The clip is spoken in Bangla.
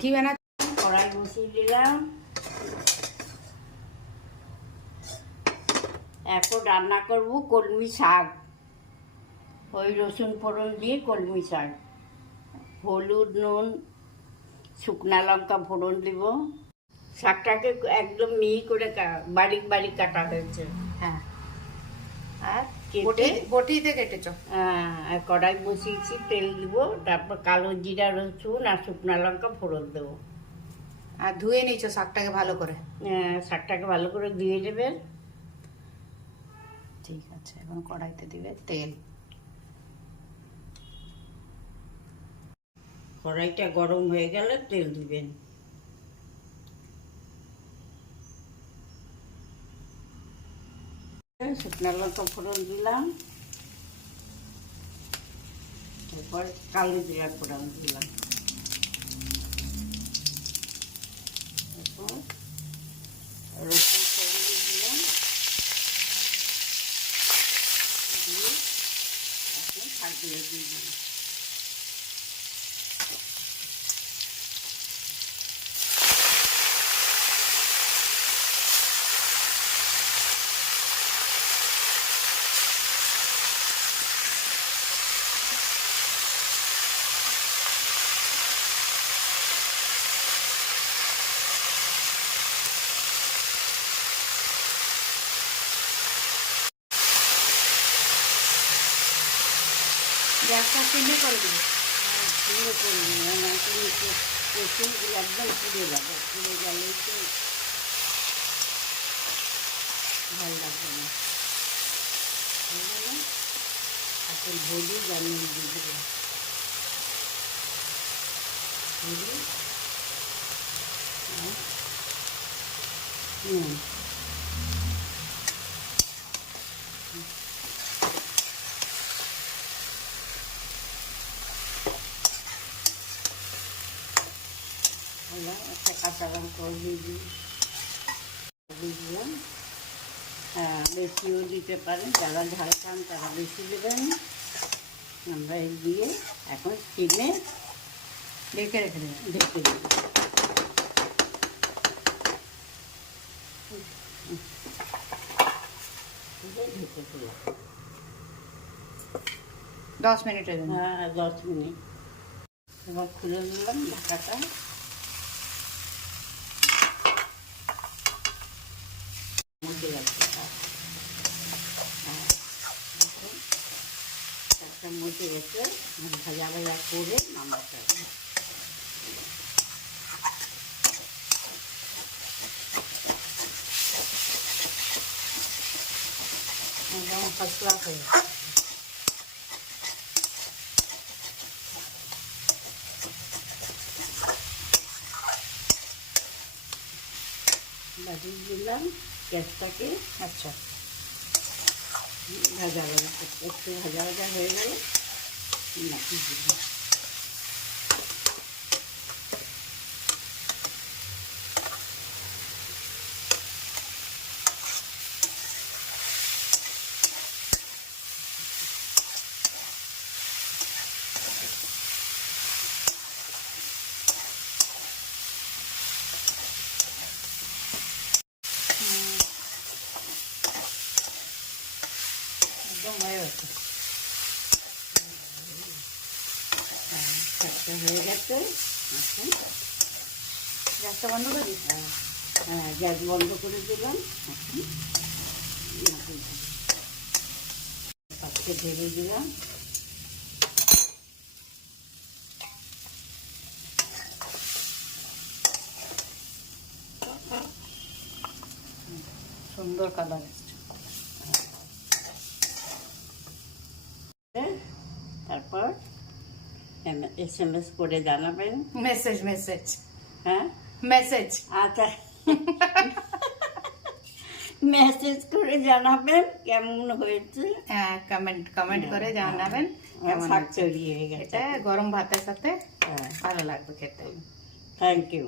কি বানা? কড়াই বসিয়ে দিলাম। এখন রান্না করব কলমি শাক। ওই রসুন ফোড়ন দিয়ে কলমি শাক, হলুদ, নুন, শুকনা লঙ্কা ফোড়ন দিব। শাকটাকে একদম মিহি করে বারিক বারিক কাটা হয়েছে। হ্যাঁ, আর বটিতে কেটেছ? আর কড়াই বসিয়েছি, তেল দিব, তারপর কালো জিরা, রসুন আর শুকনা লঙ্কা ফোড়ন দেবো। আর ধুয়ে নিয়েছো শাকটাকে ভালো করে? শাকটাকে ভালো করে ধুয়ে দেবেন। ঠিক আছে, এখন কড়াইতে দিবে তেল। কড়াইটা গরম হয়ে গেলে তেল দিবেন। শুকনো লঙ্কা ফোড়ন দিলাম, তারপর কালো জিরা ফোড়ন দিলাম, তারপর রসুন ফোড়ন দিলাম, দিয়ে এখন শাকগুলো দিয়ে দিলাম। গ্যাসটা সিমে করে দিবে। সুন্দর করে রসুনগুলো একদম পুড়ে যাবে, পুড়ে গেলেই তো ভালো লাগবে না। হয়ে গেল, এখন হলুদ আর নুন দিয়ে দেবো। হলুদ আর নুন। একটা কাঁচা লঙ্কা দিয়ে দিলাম। হ্যাঁ, বেশিও দিতে পারেন, যারা ঝাল খান তারা বেশি দেবেন। আমরা এই দিয়ে এখন স্টিমে ঢেকে রেখে দেবে। ঢেকে দেব। ঢেকে দিলাম 10 মিনিটের জন্য। হ্যাঁ, 10 মিনিট। এবার খুলে দিলাম ঢাকাটা। মধ্যে রাখতে একটা মধ্যে রেখে ভাজা ভাজা করে নামাতে হবে। একদম ফার্স্ট ক্লাস হয়ে গেছে। বাটিয়ে দিলাম গ্যাসটাকে। আচ্ছা, ভাজা ভাজা একটু ভাজা ভাজা হয়ে গেল নাকি দিলাম। একদম হয়ে গেছে। শাকটা হয়ে গেছে। এখন গ্যাসটা বন্ধ করে দিই। হ্যাঁ, গ্যাস বন্ধ করে দিলাম। এখন পাত্রে ঢেলে দিলাম। সুন্দর কালার এসছে। তারপর SMS করে জানাবেন। মেসেজ মেসেজ হ্যাঁ, মেসেজ। আচ্ছা, মেসেজ করে জানাবেন কেমন হয়েছে। হ্যাঁ, কমেন্ট করে জানাবেন কেমন শাক হয়েছে। তৈরি হয়ে গেছে। এটা গরম ভাতের সাথে হ্যাঁ, ভালো লাগবে খেতে। Thank you.